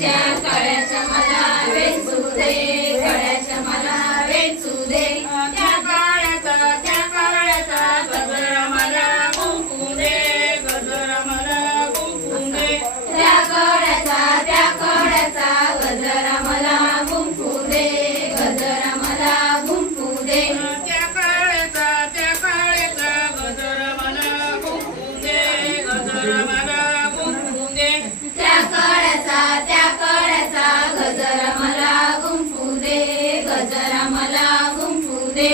त्या काळ्याच्या मला वेचू दे, काळ्याच्या मला वेचू दे. त्या काळ्याचा गजरा मला गुंफू दे, गजरा मला गुंफू दे. त्या काळ्याचा गजरा मला गुंफू दे, गजरा मला गुंफू दे. त्या काळ्याचा गजरा मला गुंफू दे, गजरा मला गुंफू दे. त्या काळ्याचा गजरा मला गुंफू दे, गजरा मला गुंफू दे.